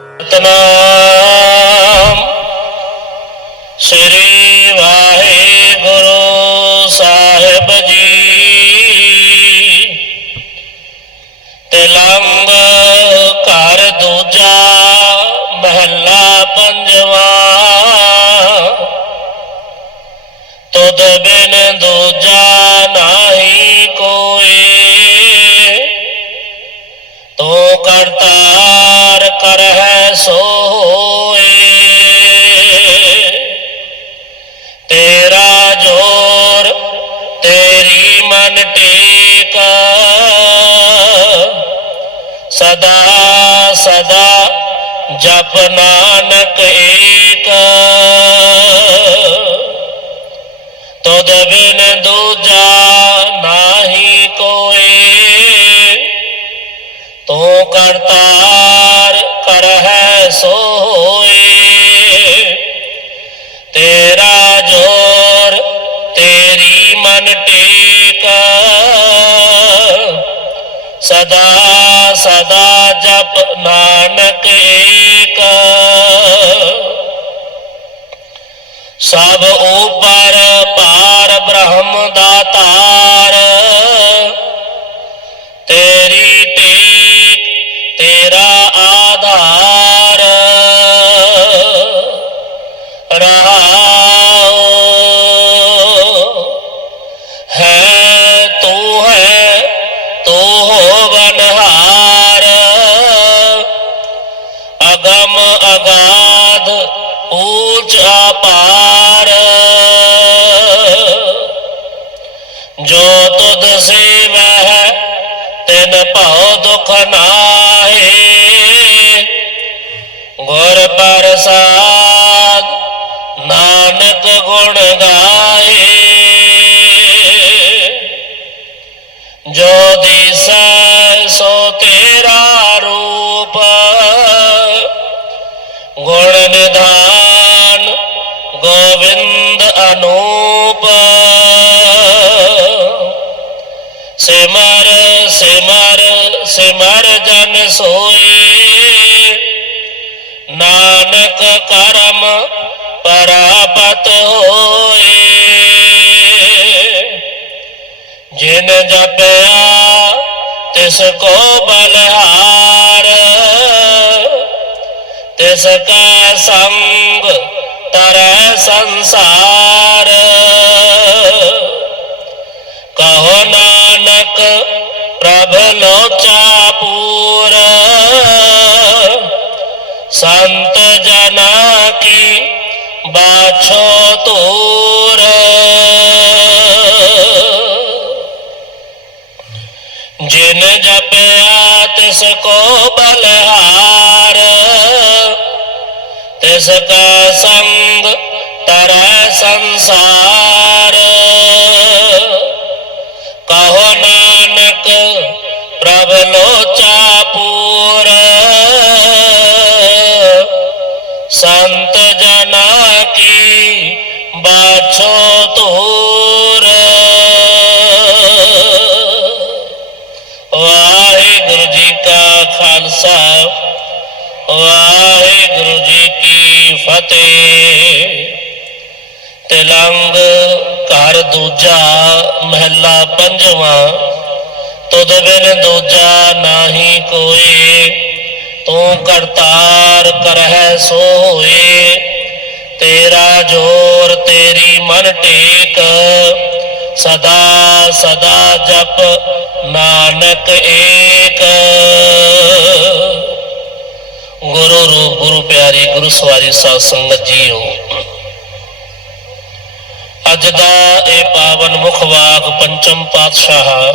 तमाम। श्री वाहे गुरु साहिब जी। तिलंब कर दूजा महला पंजवा। तुद बिन दूजा नहीं कोई। तो करता ਤੇਰੀ ਮਨ ਟੇਕ ਸਦਾ ਸਦਾ ਜਪ ਨਾਨਕ ਏਕ ਤੁਧ ਬਿਨ ਦੂਜਾ ਨਾਹੀ ਕੋਈ ਤੂੰ ਕਰਤਾਰ ਕਰਹਿ ਸੋਏ ਤੇਰਾ ਜੋਰ ਤੇਰੀ ਮਨ ਟੇਕ ਸਦਾ ਸਦਾ ਜਪ ਨਾਨਕ ਏਕ। ਸਭ ਉਪਰ ਪਾ ਅਪਾਰ ਜੋ ਤੁਧ ਸੇਵਹਿ, ਤਿਨ ਭਉ ਦੁਖ ਨਾਹੀ। ਗੁਰ ਪ੍ਰਸਾਦ, ਨਾਨਕ ਗੁਣ ਗਾਏ। ਜੋ ਦਿਸੈ, ਸੋ ਅਨੂਪ। ਸਿਮਰ ਸਿਮਰ ਸਿਮਰ ਜਨ ਸੋਏ ਨਾਨਕ ਕਰਮ ਪਰਾਪਤ ਹੋਏ। ਜਿਨ ਜਪਿਆ, ਤਿਸ ਕੋ ਬਲਹਾਰ। ਤਿਸ ਕਾ ਸੰਗ ਤਰੈ ਸੰਸਾਰ। ਕਹੋ ਨਾਨਕ ਪ੍ਰਭ ਲੋਚਾ ਪੂਰ। ਸੰਤ ਜਨਾ ਕੀ ਬਾਛੋ ਤੋਰ। ਜਿਨ ਜਪਿਆ ਤਿਸ ਕੋ ਬਲਹਾਰ। ਤਿਸ ਕਾ ਸੰਗ ਤਰੈ ਸੰਸਾਰ ਕੀ ਤਿਲੰਗ ਘਰ ਦੂਜਾ ਮਹਿਲਾ ਪੰਜਵਾਂ, ਤੁਧ ਬਿਨ ਦੂਜਾ ਨਾਹੀ ਕੋਈ ਤੂੰ ਕਰਤਾਰ ਕਰਹਿ ਸੋਏ ਤੇਰਾ ਜੋਰ ਤੇਰੀ ਮਨ ਟੇਕ, ਸਦਾ ਸਦਾ ਜਪ ਨਾਨਕ ਏਕ। ਗੁਰੂ ਰੂਪ ਗੁਰੂ ਪਿਆਰੀ, ਗੁਰੂ ਸਵਾਰੀ ਸਾਧ ਸੰਗਤ ਜੀਓ। ਅੱਜ ਦਾ ਇਹ ਪਾਵਨ ਮੁਖ ਪੰਚਮ ਪਾਤਸ਼ਾਹ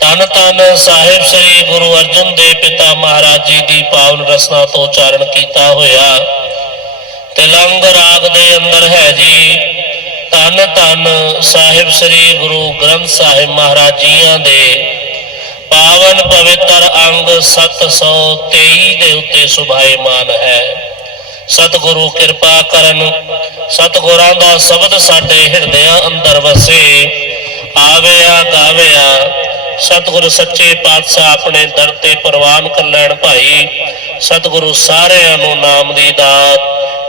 ਤਨ ਤਨ ਸਾਹਿਬ ਸ੍ਰੀ ਗੁਰੂ ਅਰਜਨ ਦੇਵ ਪਿਤਾ ਮਹਾਰਾਜ ਜੀ ਦੀ ਪਾਵਨ ਰਸਨਾ ਤੋਂ ਉਚਾਰਨ ਕੀਤਾ ਹੋਇਆ। ਤਿਲੰਗ ਰਾਗ ਦੇ ਅੰਦਰ ਹੈ ਜੀ ਤਨ ਤਨ ਸਾਹਿਬ ਸ੍ਰੀ ਗੁਰੂ ਗ੍ਰੰਥ ਸਾਹਿਬ ਮਹਾਰਾਜ ਜੀਆਂ ਦੇ ਪਾਵਨ ਪਵਿੱਤਰ ਅੰਗ 723 ਦੇ ਉੱਤੇ ਸੁਭਾਏਮਾਨ ਹੈ। ਸਤਿਗੁਰੂ ਕਿਰਪਾ ਕਰਨ, ਸਤਿਗੁਰਾਂ ਦਾ ਸ਼ਬਦ ਸਾਡੇ ਹਿਰਦਿਆਂ ਅੰਦਰ ਵਸੇ। ਆਵਿਆ, ਗਾਵਿਆ, ਸਤਿਗੁਰ ਸੱਚੇ ਪਾਤਸ਼ਾਹ ਆਪਣੇ ਦਰ ਤੇ ਪ੍ਰਵਾਨ ਕਰ ਲੈਣ ਭਾਈ, ਸਤਿਗੁਰੂ ਸਾਰਿਆਂ ਨੂੰ ਨਾਮ ਦੀ ਦਾਤ,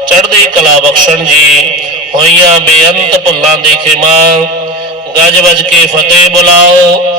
ਚੜ੍ਹਦੀ ਕਲਾ ਬਖਸ਼ਣ ਜੀ, ਹੋਈਆਂ ਬੇਅੰਤ ਭੁੱਲਾਂ ਦੀ ਖਿਮਾ, ਗੱਜ ਵੱਜ ਕੇ ਫਤਿਹ ਬੁਲਾਓ।